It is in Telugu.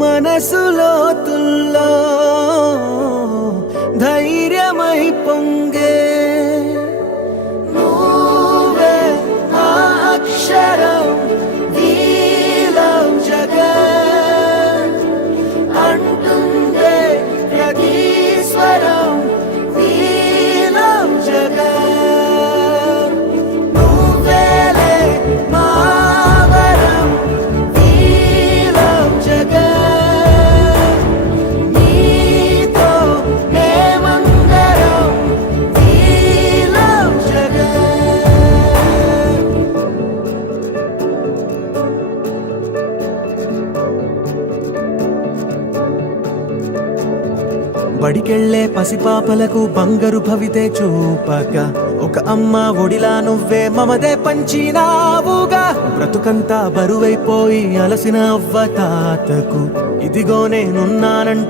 మనసులో తుల్లో ధైర్యమై పొంగే నువ్వే ఆ అక్షరం వీలం జగత్ అంటుందే ప్రతి స్వరం వీలం జగత్ నువ్వేలే మా వరం వీలం జగత్ నీతో మేమందరం వీలం జగత్ బడికెళ్లే పసిపాపలకు బంగారు భవితే చూపక ఒక అమ్మ ఒడిలా నువ్వే మమదే పంచినావుగా బ్రతుకంతా బరువైపోయి అలసిన అవ్వ తాతకు ఇదిగో నేనున్నానంటూ